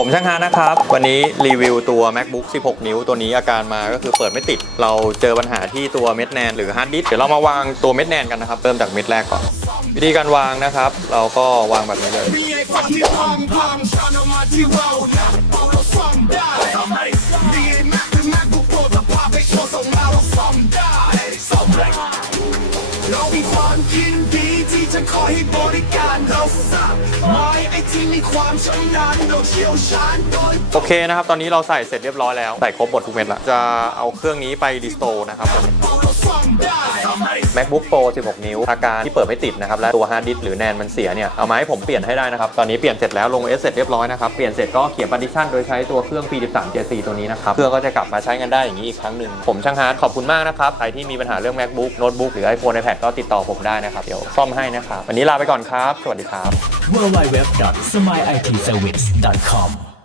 ผมช่างฮานะครับ วันนี้รีวิวตัว macbook 16 นิ้วตัวนี้อาการมาก็คือเปิดไม่ติด เราเจอปัญหาที่ตัวเม็ดแนนหรือฮาร์ดดิสเดี๋ยวเรามาวางตัวเม็ดแนนกันนะครับ เริ่มจากเม็ดแรกก่อน วิธีการวางนะครับ เราก็วางแบบนี้เลย เรามีความยินดีที่จะคอยให้บริการเราสับไม้ไอที่มีความชำนาญเราเชี่ยวชาญโดย โอเคนะครับ ตอนนี้เราใส่เสร็จเรียบร้อยแล้ว ใส่ครบหมดทุกเม็ดละจะเอาเครื่องนี้ไปดิสโตนะครับผม เราซ่อมได้ทำไม macbook pro 16 นิ้ว อาการที่เปิดไม่ติดนะครับ และตัวฮาร์ดดิสหรือแนนมันเสียเนี่ย เอามาให้ผมเปลี่ยนให้ได้นะครับ ตอนนี้เปลี่ยนเสร็จแล้วลง S เสร็จเรียบร้อยนะครับ เปลี่ยนเสร็จก็เขียน partition โดยใช้ตัวเครื่อง P13 J4 ตัวนี้นะครับ เครื่องก็จะกลับมาใช้งานได้อย่างนี้อีกครั้งหนึ่ง ผมช่างฮาร์ดขอบคุณมากนะครับ ใครที่มีปัญหาเรื่อง macbook โน้ตบุ๊กหรือ iPhone iPad ก็ติดต่อผมได้นะครับ เดี๋ยวซ่อมให้นะครับ วันนี้ลาไปก่อนครับ สวัสดีครับ www.smileitservice.com